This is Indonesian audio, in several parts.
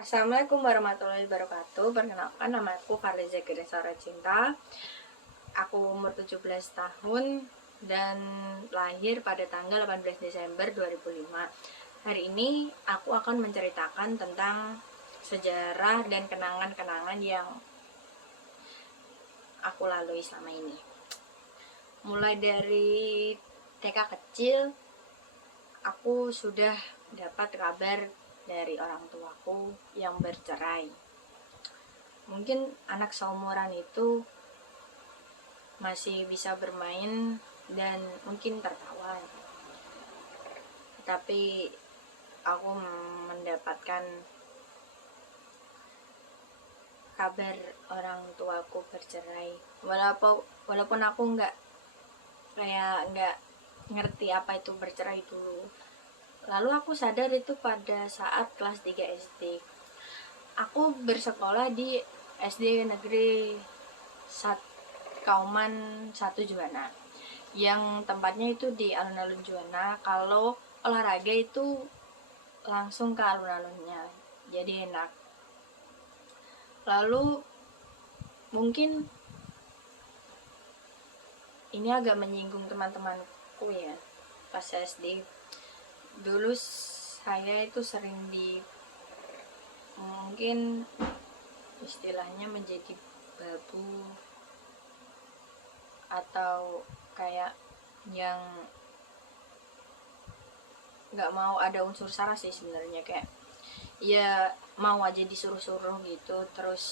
Assalamualaikum warahmatullahi wabarakatuh. Perkenalkan, nama aku Farliza Giresara Cinta. Aku umur 17 tahun dan lahir pada tanggal 18 Desember 2005. Hari ini aku akan menceritakan tentang sejarah dan kenangan-kenangan yang aku lalui selama ini. Mulai dari TK kecil, aku sudah dapat kabar dari orang tuaku yang bercerai. Mungkin anak seumuran itu masih bisa bermain dan mungkin tertawa, tapi aku mendapatkan kabar orang tuaku bercerai. Walaupun aku nggak ngerti apa itu bercerai dulu. Lalu aku sadar itu pada saat kelas 3 SD. Aku bersekolah di SD Negeri Kauman 1 Juwana, yang tempatnya itu di alun-alun Juwana. Kalau olahraga itu langsung ke alun-alunnya, jadi enak. Lalu mungkin ini agak menyinggung teman-temanku ya, pas SD. Dulu saya itu sering mungkin istilahnya menjadi babu, atau kayak yang nggak mau ada unsur sara sih sebenarnya, kayak ya mau aja disuruh-suruh gitu. Terus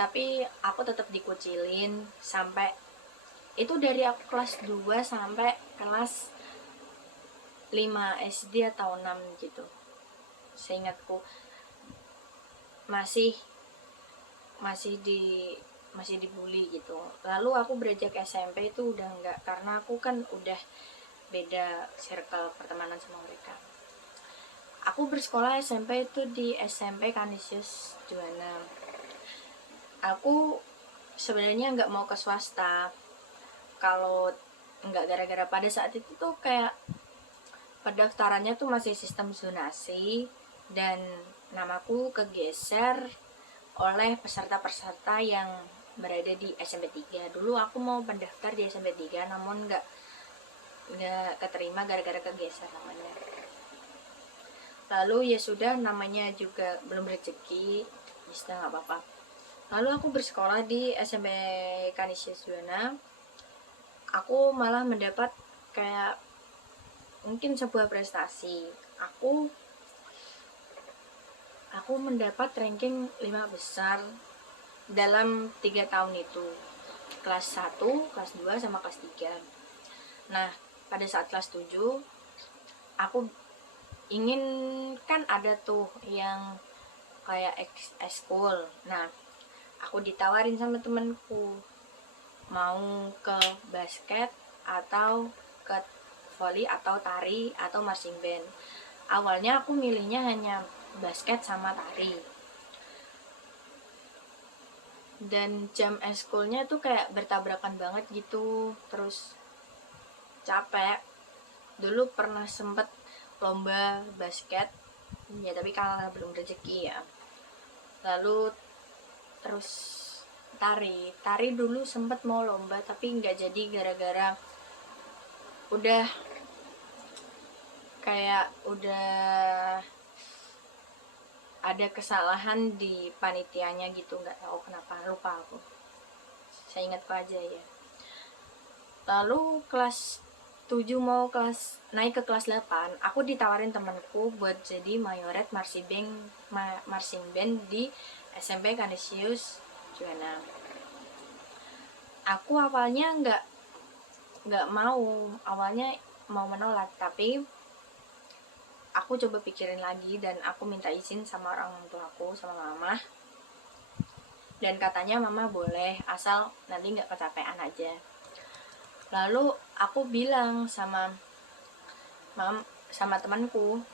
tapi aku tetap dikucilin sampai itu dari aku kelas 2 sampai kelas 5 SD atau 6 gitu. Seingatku masih dibully gitu. Lalu aku beranjak SMP itu udah enggak, karena aku kan udah beda circle pertemanan sama mereka. Aku bersekolah SMP itu di SMP Kanisius Juwana. Aku sebenarnya nggak mau ke swasta. Kalau nggak gara-gara pada saat itu tuh kayak pendaftarannya tuh masih sistem zonasi dan namaku kegeser oleh peserta-peserta yang berada di SMP 3. Dulu aku mau pendaftar di SMP 3 namun nggak keterima gara-gara kegeser namanya. Lalu ya sudah, namanya juga belum rezeki, ya sudah nggak apa-apa. Lalu aku bersekolah di SMP Kanisius Juwana. Aku malah mendapat kayak mungkin sebuah prestasi. Aku mendapat ranking 5 besar dalam 3 tahun itu, kelas 1, kelas 2, sama kelas 3. Nah, pada saat kelas 7 aku ingin, kan ada tuh yang kayak ekskul. Nah, aku ditawarin sama temanku mau ke basket atau ke volley atau tari atau marching band. Awalnya aku milihnya hanya basket sama tari, dan jam eskulnya tuh kayak bertabrakan banget gitu, terus capek. Dulu pernah sempet lomba basket ya, tapi karena belum rezeki ya. Lalu terus tari dulu sempet mau lomba tapi nggak jadi gara-gara udah ada kesalahan di panitianya gitu, nggak tahu kenapa, lupa aku. Saya ingatku aja ya. Lalu kelas 7 mau naik ke kelas 8, aku ditawarin temanku buat jadi mayoret marching band di SMP Kanisius Juwana. Aku awalnya nggak mau, awalnya mau menolak, tapi aku coba pikirin lagi dan aku minta izin sama orang tuaku, sama mama. Dan katanya mama boleh, asal nanti nggak kecapean aja. Lalu aku bilang sama temanku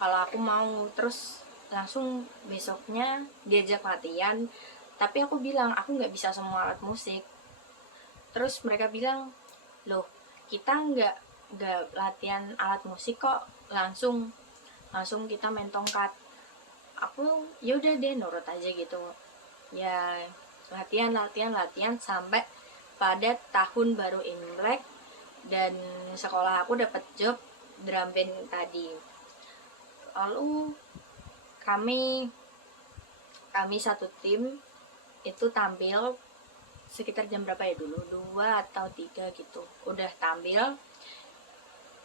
kalau aku mau, terus langsung besoknya diajak latihan. Tapi aku bilang aku nggak bisa semua alat musik. Terus mereka bilang, loh kita nggak latihan alat musik kok, langsung langsung kita main tongkat. Aku ya udah deh nurut aja gitu ya, latihan sampai pada tahun baru Imlek, dan sekolah aku dapat job drum band tadi. Lalu kami satu tim itu tampil sekitar jam berapa ya dulu, 2 atau 3 gitu, udah tampil.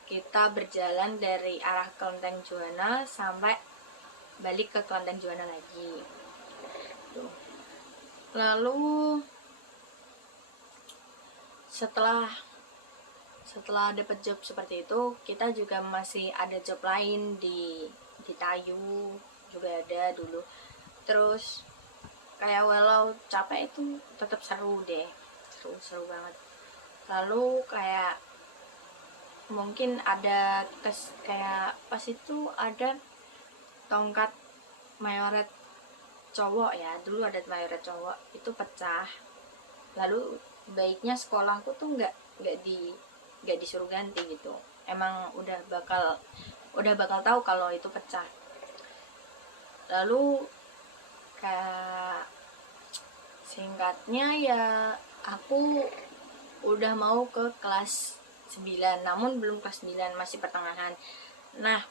Kita berjalan dari arah Kelenteng Juwana sampai balik ke Kelenteng Juwana lagi. Tuh. Lalu setelah dapat job seperti itu, kita juga masih ada job lain di Tayu juga ada dulu. Terus kayak walau capek itu tetap seru deh, seru banget. Lalu kayak mungkin ada kayak pas itu ada tongkat mayoret cowok ya, dulu ada mayoret cowok itu pecah. Lalu baiknya sekolahku tuh nggak disuruh ganti gitu, emang udah bakal tahu kalau itu pecah. Lalu kayak singkatnya ya, aku udah mau ke kelas 9, namun belum kelas 9, masih pertengahan. Nah,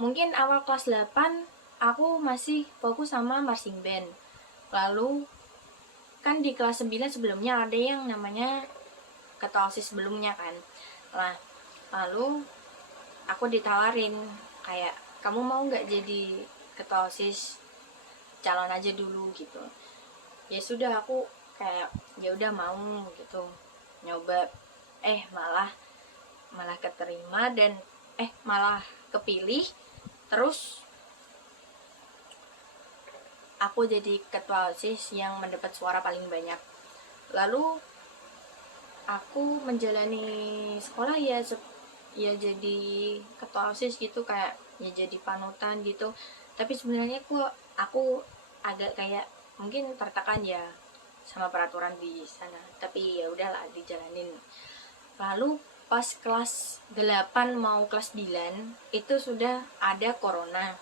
mungkin awal kelas 8 aku masih fokus sama marching band. Lalu kan di kelas 9 sebelumnya ada yang namanya ketua OSIS sebelumnya kan. Nah, lalu aku ditawarin kayak, kamu mau nggak jadi ketua OSIS, calon aja dulu gitu. Ya sudah, aku kayak ya udah mau gitu, nyoba. Malah keterima dan malah kepilih. Terus aku jadi ketua OSIS yang mendapat suara paling banyak. Lalu aku menjalani sekolah ya jadi ketua OSIS gitu, kayak ya jadi panutan gitu. Tapi sebenarnya aku agak kayak mungkin tertekan ya sama peraturan di sana, tapi ya udahlah dijalanin. Lalu pas kelas 8 mau kelas 9 itu sudah ada corona.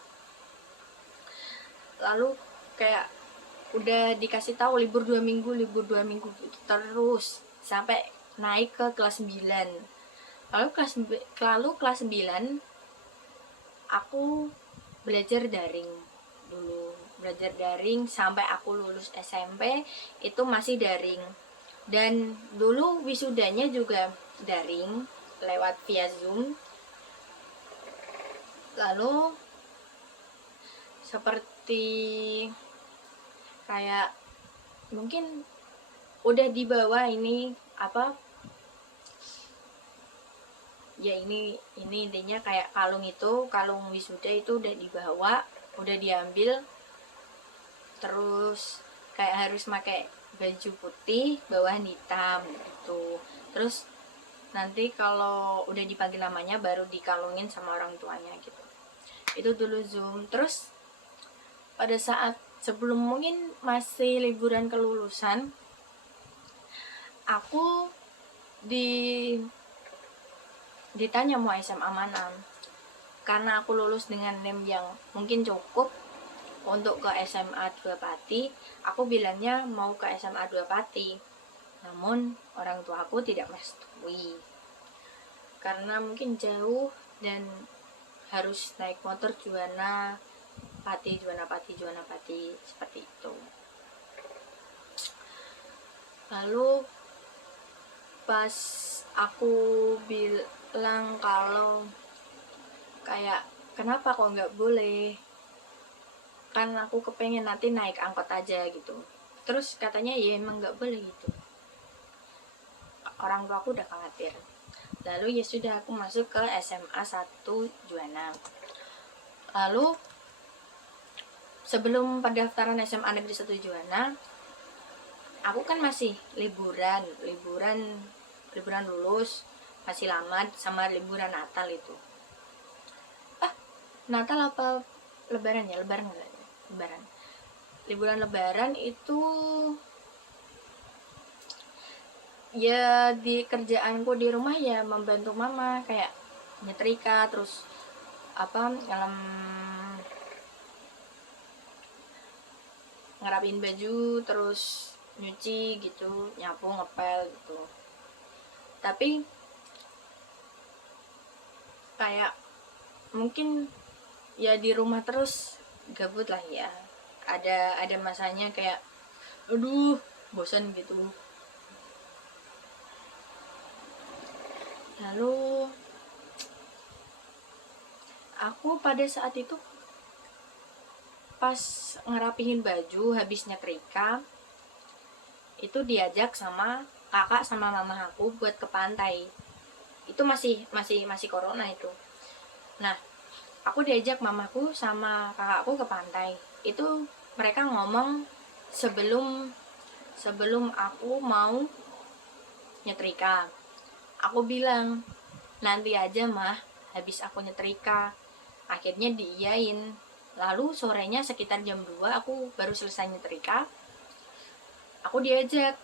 Lalu kayak udah dikasih tahu libur 2 minggu gitu terus sampai naik ke kelas 9. Lalu kelas 9 aku belajar daring dulu. Belajar daring sampai aku lulus SMP itu masih daring. Dan dulu wisudanya juga daring lewat via Zoom. Lalu seperti kayak mungkin udah dibawa ini apa ya, ini intinya kayak kalung wisuda itu udah dibawa, udah diambil. Terus kayak harus pakai baju putih bawahan hitam gitu. Terus nanti kalau udah dipanggil namanya baru dikalungin sama orang tuanya gitu. Itu dulu Zoom. Terus pada saat sebelum mungkin masih liburan kelulusan, aku ditanya mau SMA mana. Karena aku lulus dengan NIM yang mungkin cukup untuk ke SMA 2 Pati, aku bilangnya mau ke SMA 2 Pati. Namun orang tua aku tidak merestui karena mungkin jauh dan harus naik motor Juwana Pati seperti itu. Lalu pas aku bilang kalau kayak kenapa kok nggak boleh, kan aku kepengen nanti naik angkot aja gitu. Terus katanya ya emang nggak boleh gitu, orang tua aku udah khawatir. Lalu ya sudah, aku masuk ke SMA 1 Juwana. Lalu sebelum pendaftaran SMA Negeri 1 Juwana, aku kan masih liburan lulus, masih lama sama liburan Natal itu. Natal apa Lebaran ya? Lebaran. Liburan Lebaran itu ya di kerjaanku di rumah ya membantu mama, kayak nyetrika, terus ngerapin baju, terus nyuci gitu, nyapu, ngepel gitu. Tapi kayak mungkin ya di rumah terus gabut lah ya, ada masanya kayak aduh bosan gitu. Lalu aku pada saat itu pas ngerapihin baju habis nyetrika itu diajak sama kakak sama mama aku buat ke pantai. Itu masih corona itu. Nah, aku diajak mamaku sama kakakku ke pantai. Itu mereka ngomong sebelum aku mau nyetrika. Aku bilang, nanti aja mah, habis aku nyetrika. Akhirnya diiyain. Lalu sorenya sekitar jam 2 aku baru selesai nyetrika. Aku diajak,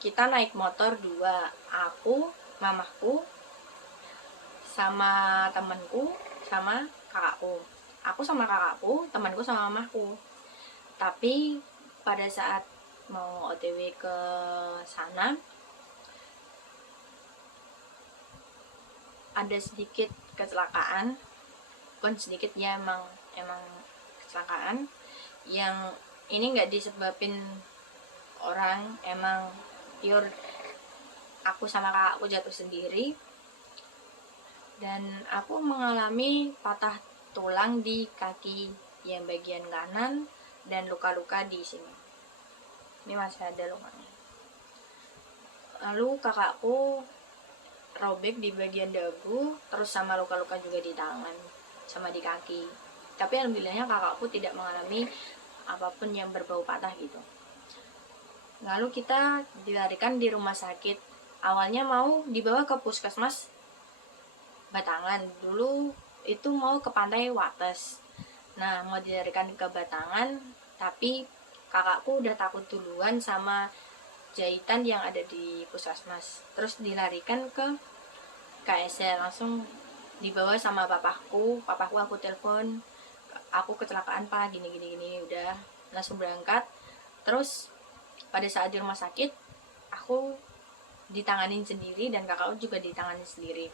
kita naik motor 2, aku, mamaku, sama temanku, sama kakakku. Aku sama kakakku, temanku sama mamaku. Tapi pada saat mau OTW ke sana ada sedikit kecelakaan, bukan sedikit ya, emang kecelakaan yang ini nggak disebabin orang, emang pure aku sama kakakku jatuh sendiri, dan aku mengalami patah tulang di kaki yang bagian kanan dan luka-luka di sini. Ini masih ada lukanya. Lalu kakakku robek di bagian dagu, terus sama luka-luka juga di tangan sama di kaki. Tapi alhamdulillahnya kakakku tidak mengalami apapun yang berbau patah gitu. Lalu kita dilarikan di rumah sakit. Awalnya mau dibawa ke puskesmas Batangan. Dulu itu mau ke pantai Wates. Nah, mau dilarikan ke Batangan, tapi kakakku udah takut duluan sama jahitan yang ada di puskesmas. Terus dilarikan ke KSL, langsung dibawa sama papaku aku telepon, aku kecelakaan pak, gini, udah langsung berangkat. Terus pada saat di rumah sakit aku ditanganin sendiri dan kakakku juga ditanganin sendiri.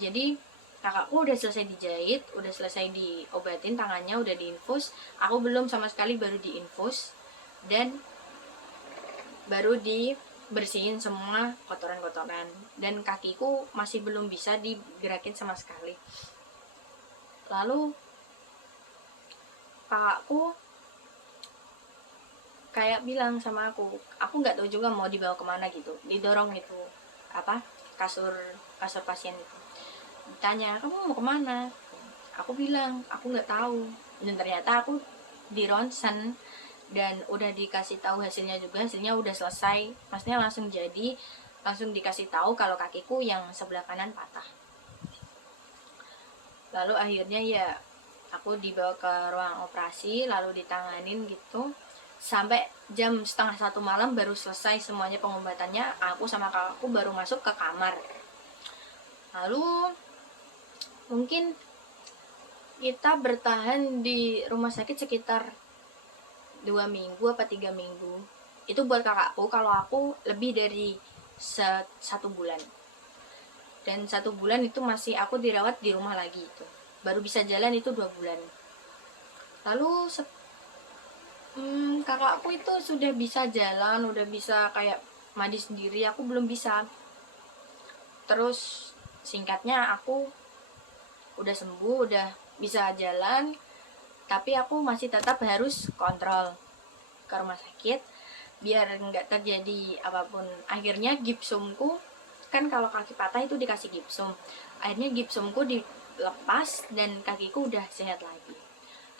Jadi kakakku udah selesai dijahit, udah selesai diobatin tangannya, udah diinfus. Aku belum sama sekali, baru diinfus dan baru dibersihin semua kotoran-kotoran, dan kakiku masih belum bisa digerakin sama sekali. Lalu kakakku kayak bilang sama aku nggak tahu juga mau dibawa kemana gitu, didorong itu kasur pasien itu. Ditanya, kamu mau kemana? Aku bilang aku nggak tahu, dan ternyata aku di ronsen dan udah dikasih tahu hasilnya juga, hasilnya udah selesai, maksudnya langsung dikasih tahu kalau kakiku yang sebelah kanan patah. Lalu akhirnya ya aku dibawa ke ruang operasi, lalu ditanganin gitu sampai jam 12:30 malam baru selesai semuanya pengobatannya. Aku sama kakakku baru masuk ke kamar. Lalu mungkin kita bertahan di rumah sakit sekitar 2 minggu apa 3 minggu. Itu buat kakakku, kalau aku lebih dari 1 bulan. Dan 1 bulan itu masih aku dirawat di rumah lagi itu. Baru bisa jalan itu 2 bulan. Lalu kakakku itu sudah bisa jalan, udah bisa kayak mandi sendiri, aku belum bisa. Terus singkatnya aku udah sembuh, udah bisa jalan, tapi aku masih tetap harus kontrol ke rumah sakit biar nggak terjadi apapun. Akhirnya gipsumku, kan kalau kaki patah itu dikasih gipsum, akhirnya gipsumku dilepas dan kakiku udah sehat lagi.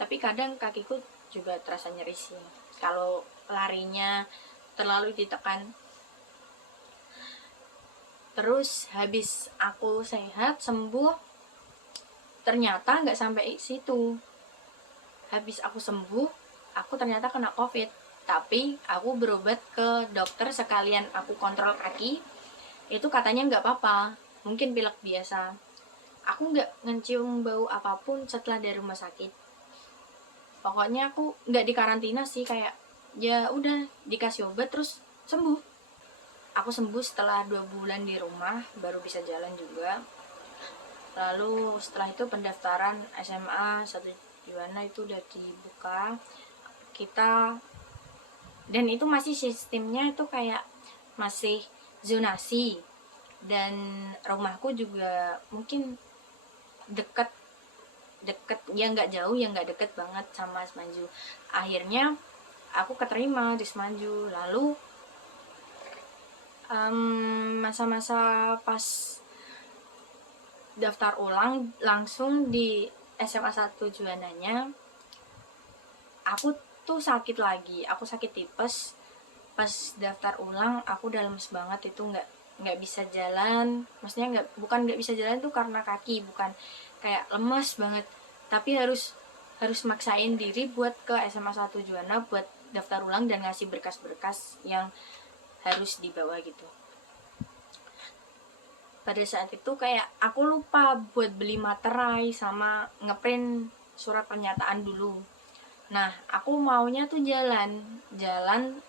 Tapi kadang kakiku juga terasa nyeri sih kalau larinya terlalu ditekan. Terus habis aku sehat sembuh, ternyata nggak sampai situ. Habis aku sembuh, aku ternyata kena COVID. Tapi aku berobat ke dokter sekalian aku kontrol kaki, itu katanya nggak apa-apa, mungkin pilek biasa. aku nggak ngecium bau apapun setelah dari rumah sakit. Pokoknya aku nggak dikarantina sih, kayak ya udah dikasih obat terus sembuh. Aku sembuh setelah 2 bulan di rumah, baru bisa jalan juga. Lalu setelah itu pendaftaran SMA 1 Juwana itu udah dibuka. Kita, dan itu masih sistemnya itu kayak masih zonasi, dan rumahku juga mungkin deket deket ya, nggak jauh ya nggak deket banget sama Semanju. Akhirnya aku keterima di Semanju. Lalu masa-masa pas daftar ulang langsung di SMA 1 Juwananya, aku tuh sakit lagi, aku sakit tipes. Pas daftar ulang aku udah lemes banget, itu nggak bisa jalan. Maksudnya bukan nggak bisa jalan tuh karena kaki, bukan, kayak lemes banget, tapi harus maksain diri buat ke SMA 1 Juwana buat daftar ulang dan ngasih berkas-berkas yang harus dibawa gitu. Pada saat itu kayak aku lupa buat beli materai sama ngeprint surat pernyataan dulu. Nah, aku maunya tuh jalan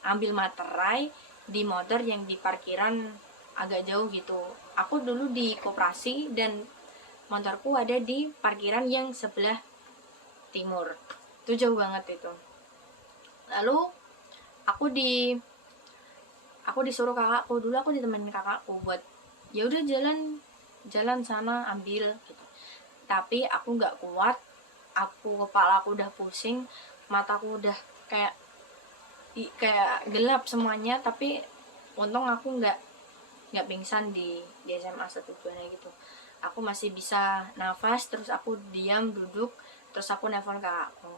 ambil materai di motor yang di parkiran agak jauh gitu. Aku dulu di koperasi dan motorku ada di parkiran yang sebelah timur. Itu jauh banget itu. Lalu aku disuruh kakakku, dulu aku ditemenin kakakku buat ya udah jalan sana ambil gitu. Tapi aku nggak kuat, kepala aku udah pusing, mataku udah kayak gelap semuanya. Tapi untung aku nggak pingsan di SMA 1 Juwana gitu. Aku masih bisa nafas, terus aku diam duduk, terus aku nelfon kakakku,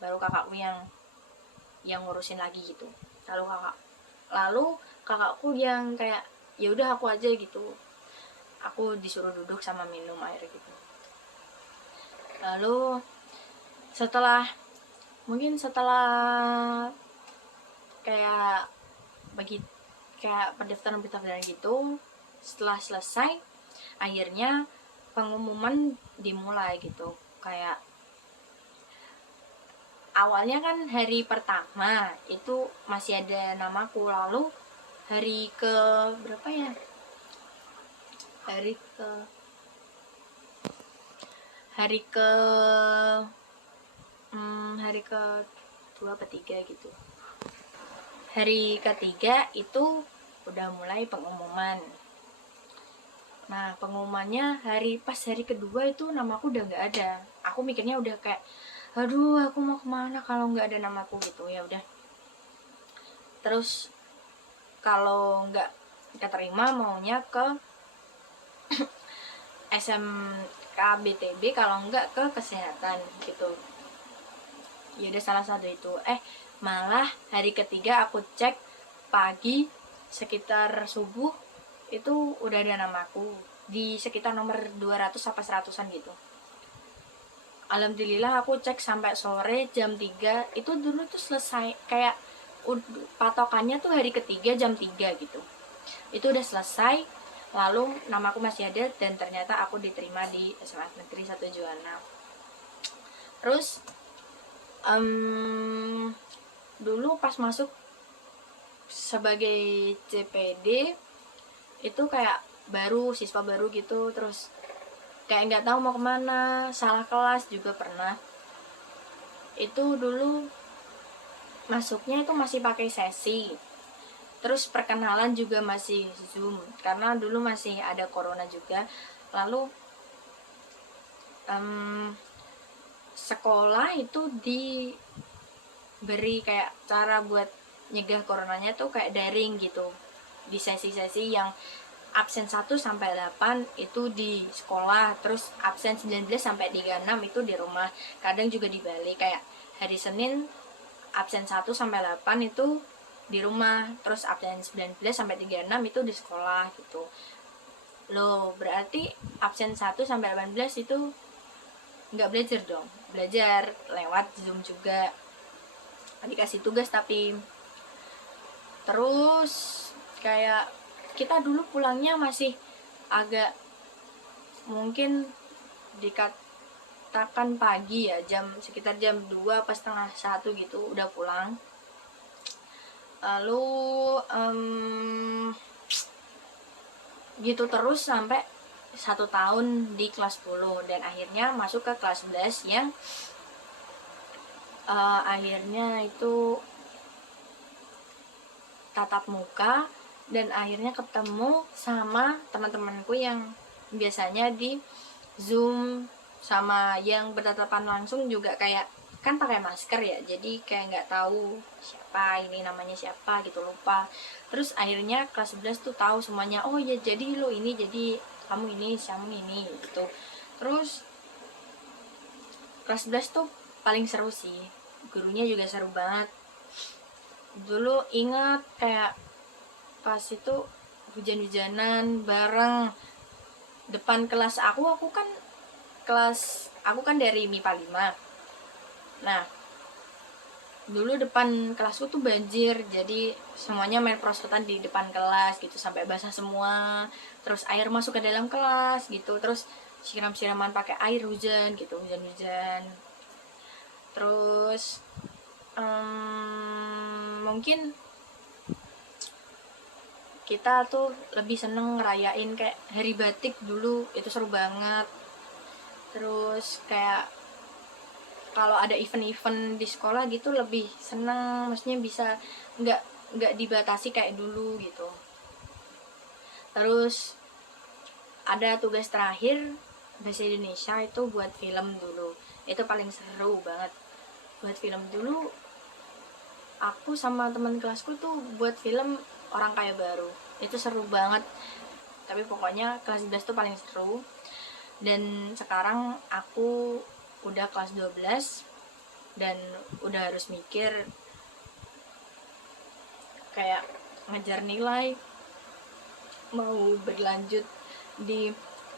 baru kakakku yang ngurusin lagi gitu. Lalu kakakku yang kayak ya udah aku aja gitu, aku disuruh duduk sama minum air gitu. Lalu setelah kayak pendaftaran gitu, setelah selesai akhirnya pengumuman dimulai gitu. Kayak awalnya kan hari pertama itu masih ada namaku, lalu hari ke berapa ya, hari ke hari ke 2 atau 3 gitu. Hari ketiga itu udah mulai pengumuman. Nah, pengumumannya pas hari kedua itu namaku udah nggak ada. Aku mikirnya udah kayak, aduh aku mau kemana kalau nggak ada namaku gitu. Ya udah. Terus kalau nggak keterima maunya ke SMK BTB, kalau nggak ke kesehatan gitu. Ya udah salah satu itu. Malah hari ketiga aku cek pagi sekitar subuh itu udah ada namaku di sekitar nomor 200 sampai 100-an gitu. Alhamdulillah aku cek sampai sore jam 3 itu dulu tuh selesai, kayak patokannya tuh hari ketiga jam 3 gitu. Itu udah selesai, lalu namaku masih ada dan ternyata aku diterima di SMA Negeri 1 Juwana. Terus dulu pas masuk sebagai CPD itu kayak siswa baru gitu, terus kayak nggak tahu mau kemana, salah kelas juga pernah. Itu dulu masuknya itu masih pakai sesi, terus perkenalan juga masih Zoom karena dulu masih ada corona juga. Lalu sekolah itu diberi kayak cara buat nyegah coronanya tuh kayak daring gitu, di sesi-sesi yang absen 1 sampai 8 itu di sekolah, terus absen 19 sampai 36 itu di rumah. Kadang juga dibalik, kayak hari Senin absen 1 sampai 8 itu di rumah, terus absen 19 sampai 36 itu di sekolah gitu. Loh, berarti absen 1 sampai 18 itu nggak belajar dong, belajar lewat Zoom juga, dikasih tugas. Tapi terus kayak kita dulu pulangnya masih agak mungkin dikatakan pagi ya, sekitar jam 2 pas setengah 1 gitu udah pulang. Lalu gitu terus sampai 1 tahun di kelas 10, dan akhirnya masuk ke kelas 11 yang akhirnya itu tatap muka, dan akhirnya ketemu sama teman-temanku yang biasanya di Zoom sama yang bertatapan langsung juga kayak kan pakai masker ya, jadi kayak nggak tahu siapa ini, namanya siapa gitu, lupa. Terus akhirnya kelas 11 tuh tahu semuanya, oh ya jadi lo ini, jadi kamu ini gitu. Terus kelas 11 tuh paling seru sih, gurunya juga seru banget. Dulu ingat kayak pas itu hujan-hujanan bareng depan kelas aku kan dari MIPA 5. Nah, dulu depan kelasku tuh banjir, jadi semuanya main prosotan di depan kelas gitu sampai basah semua. Terus air masuk ke dalam kelas gitu, terus siram-siraman pakai air hujan gitu, hujan-hujan. Terus mungkin kita tuh lebih seneng ngerayain kayak hari batik dulu, itu seru banget. Terus kayak kalau ada event-event di sekolah gitu lebih seneng, maksudnya bisa nggak dibatasi kayak dulu gitu. Terus ada tugas terakhir bahasa Indonesia itu buat film dulu, itu paling seru banget. Buat film dulu aku sama teman kelasku tuh buat film Orang Kaya Baru, itu seru banget. Tapi pokoknya kelas 11 tuh paling seru. Dan sekarang aku udah kelas 12 dan udah harus mikir kayak ngejar nilai, mau berlanjut di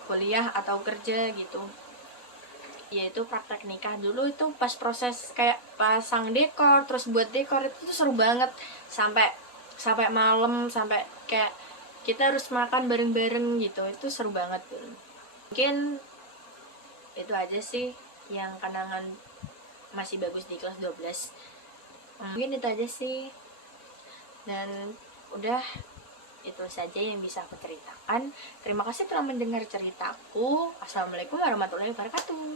kuliah atau kerja gitu. Yaitu praktek nikah dulu itu pas proses kayak pasang dekor, terus buat dekor itu tuh seru banget, sampai malam, sampai kayak kita harus makan bareng-bareng gitu, itu seru banget dulu. Mungkin itu aja sih yang kenangan masih bagus di kelas 12. Mungkin itu aja sih, dan udah itu saja yang bisa aku ceritakan. Terima kasih telah mendengar ceritaku. Assalamualaikum warahmatullahi wabarakatuh.